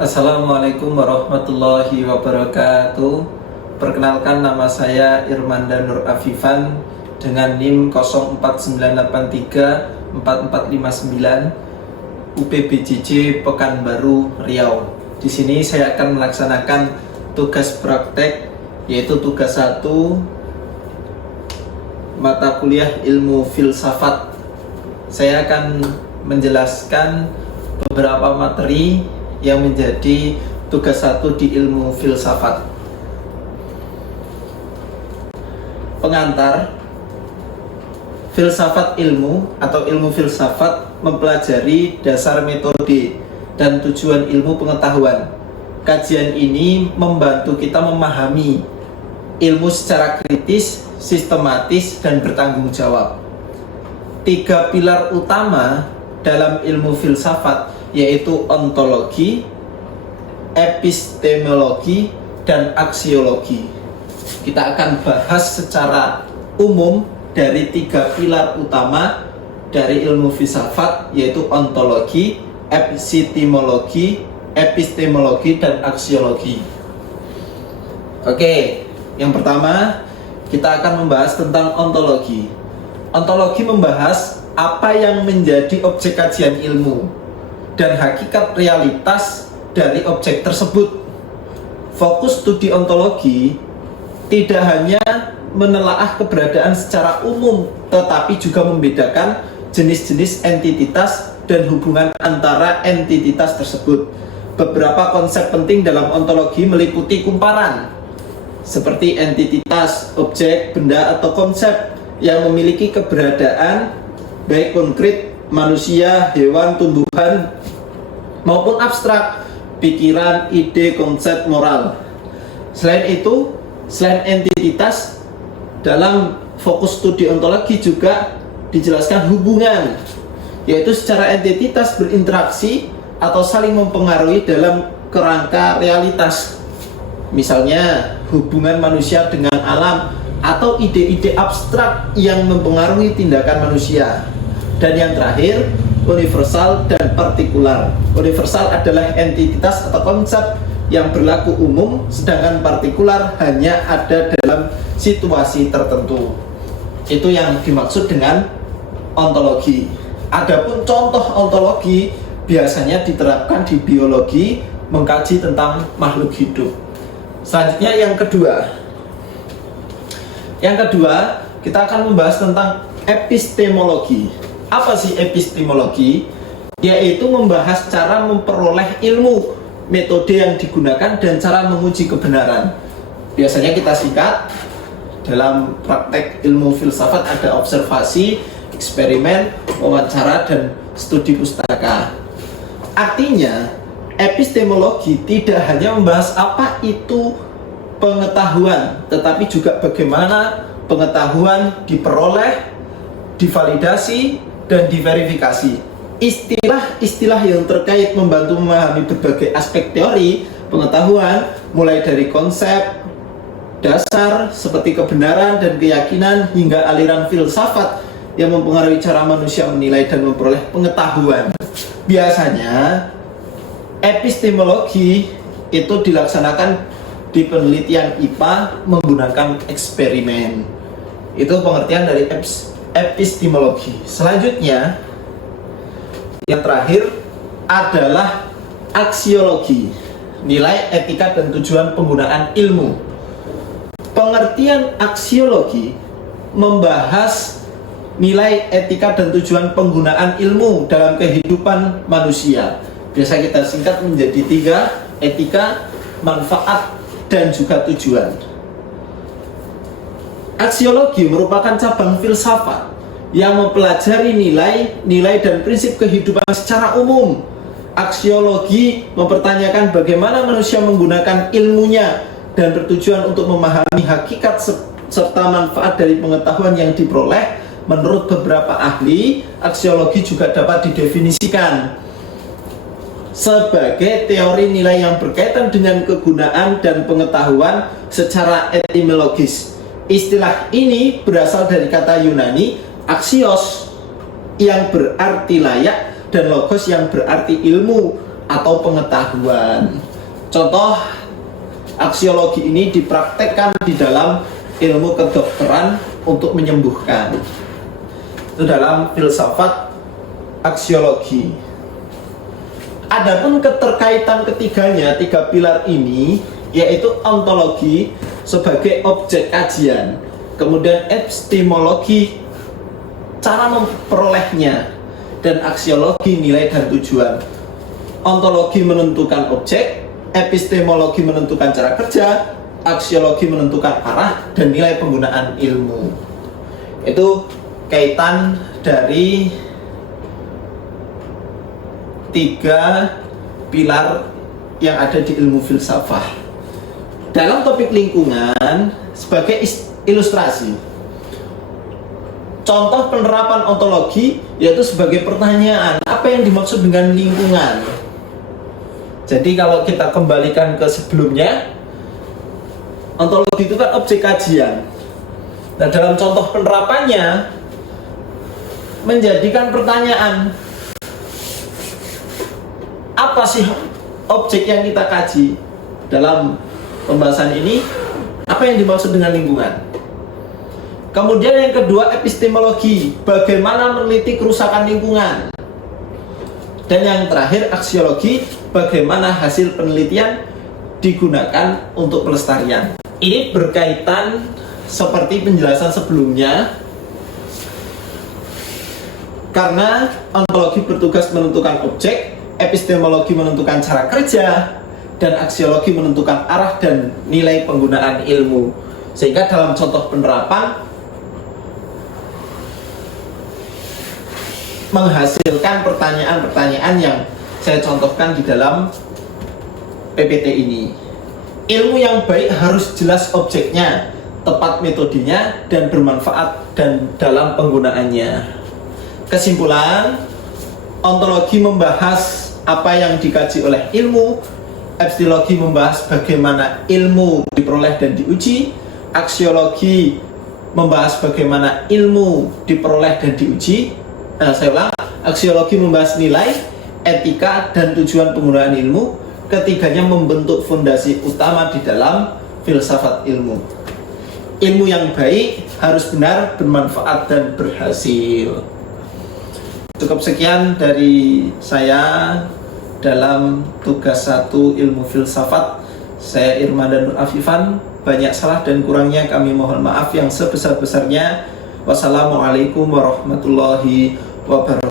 Assalamualaikum warahmatullahi wabarakatuh. Perkenalkan, nama saya Irmanda Nur Afifan dengan NIM 049834459 UPBJJ Pekanbaru Riau. Di sini saya akan melaksanakan tugas praktek, yaitu tugas 1 mata kuliah ilmu filsafat. Saya akan menjelaskan beberapa materi yang menjadi tugas 1 di ilmu filsafat. Pengantar: filsafat ilmu atau ilmu filsafat mempelajari dasar metode dan tujuan ilmu pengetahuan. Kajian ini membantu kita memahami ilmu secara kritis, sistematis, dan bertanggung jawab. 3 pilar utama dalam ilmu filsafat yaitu ontologi, epistemologi, dan aksiologi. Kita akan bahas secara umum dari 3 pilar utama dari ilmu filsafat, yaitu ontologi, epistemologi, dan aksiologi. Oke, yang pertama kita akan membahas tentang ontologi. Ontologi membahas apa yang menjadi objek kajian ilmu dan hakikat realitas dari objek tersebut. Fokus studi ontologi tidak hanya menelaah keberadaan secara umum, tetapi juga membedakan jenis-jenis entitas dan hubungan antara entitas tersebut. Beberapa konsep penting dalam ontologi meliputi kumparan, seperti entitas, objek, benda, atau konsep yang memiliki keberadaan baik konkret, manusia, hewan, tumbuhan, maupun abstrak, pikiran, ide, konsep, moral. Selain itu, selain entitas, dalam fokus studi ontologi juga dijelaskan hubungan, yaitu secara entitas berinteraksi atau saling mempengaruhi dalam kerangka realitas. Misalnya, hubungan manusia dengan alam atau ide-ide abstrak yang mempengaruhi tindakan manusia. Dan yang terakhir, universal dan partikular. Universal adalah entitas atau konsep yang berlaku umum, sedangkan partikular hanya ada dalam situasi tertentu. Itu yang dimaksud dengan ontologi. Adapun contoh ontologi biasanya diterapkan di biologi, mengkaji tentang makhluk hidup. Selanjutnya yang kedua. Yang kedua, kita akan membahas tentang epistemologi. Apa sih epistemologi? Yaitu membahas cara memperoleh ilmu, metode yang digunakan, dan cara menguji kebenaran. Biasanya kita singkat, dalam praktek ilmu filsafat ada observasi, eksperimen, wawancara, dan studi pustaka. Artinya, epistemologi tidak hanya membahas apa itu pengetahuan, tetapi juga bagaimana pengetahuan diperoleh, divalidasi, dan diverifikasi. Istilah-istilah yang terkait membantu memahami berbagai aspek teori pengetahuan, mulai dari konsep dasar seperti kebenaran dan keyakinan hingga aliran filsafat yang mempengaruhi cara manusia menilai dan memperoleh pengetahuan. Biasanya epistemologi itu dilaksanakan di penelitian IPA menggunakan eksperimen. Itu pengertian dari epistemologi. Selanjutnya, yang terakhir adalah aksiologi, nilai, etika, dan tujuan penggunaan ilmu. Pengertian aksiologi membahas nilai, etika, dan tujuan penggunaan ilmu dalam kehidupan manusia. Biasa kita singkat menjadi 3: etika, manfaat, dan juga tujuan. Aksiologi merupakan cabang filsafat yang mempelajari nilai dan prinsip kehidupan secara umum. Aksiologi mempertanyakan bagaimana manusia menggunakan ilmunya dan bertujuan untuk memahami hakikat serta manfaat dari pengetahuan yang diperoleh. Menurut beberapa ahli, aksiologi juga dapat didefinisikan sebagai teori nilai yang berkaitan dengan kegunaan dan pengetahuan secara etimologis. Istilah ini berasal dari kata Yunani axios yang berarti layak dan logos yang berarti ilmu atau pengetahuan. Contoh aksiologi ini dipraktekkan di dalam ilmu kedokteran untuk menyembuhkan. Itu dalam filsafat aksiologi. Adapun keterkaitan ketiganya, tiga pilar ini, yaitu ontologi sebagai objek kajian, kemudian epistemologi cara memperolehnya, dan aksiologi nilai dan tujuan. Ontologi menentukan objek, epistemologi menentukan cara kerja, aksiologi menentukan arah dan nilai penggunaan ilmu. Itu kaitan dari tiga pilar yang ada di ilmu filsafah. Dalam topik lingkungan, sebagai ilustrasi, contoh penerapan ontologi yaitu sebagai pertanyaan, apa yang dimaksud dengan lingkungan? Jadi kalau kita kembalikan ke sebelumnya, ontologi itu kan objek kajian. Nah, dalam contoh penerapannya menjadikan pertanyaan, apa sih objek yang kita kaji? Dalam pembahasan ini, apa yang dimaksud dengan lingkungan? Kemudian yang kedua, epistemologi, bagaimana meneliti kerusakan lingkungan. Dan yang terakhir, aksiologi, bagaimana hasil penelitian digunakan untuk pelestarian. Ini berkaitan seperti penjelasan sebelumnya, karena ontologi bertugas menentukan objek, epistemologi menentukan cara kerja, dan aksiologi menentukan arah dan nilai penggunaan ilmu. Sehingga dalam contoh penerapan menghasilkan pertanyaan-pertanyaan yang saya contohkan di dalam PPT ini. Ilmu yang baik harus jelas objeknya, tepat metodenya, dan bermanfaat dan dalam penggunaannya. Kesimpulan, ontologi membahas apa yang dikaji oleh ilmu, epistemologi membahas bagaimana ilmu diperoleh dan diuji, aksiologi membahas bagaimana ilmu diperoleh dan diuji. Saya ulang, aksiologi membahas nilai, etika, dan tujuan penggunaan ilmu. Ketiganya membentuk fondasi utama di dalam filsafat ilmu. Ilmu yang baik harus benar, bermanfaat, dan berhasil. Cukup sekian dari saya dalam tugas 1 ilmu filsafat. Saya Irman dan Nur Afifan. Banyak salah dan kurangnya kami mohon maaf yang sebesar-besarnya. Wassalamualaikum warahmatullahi wabarakatuh.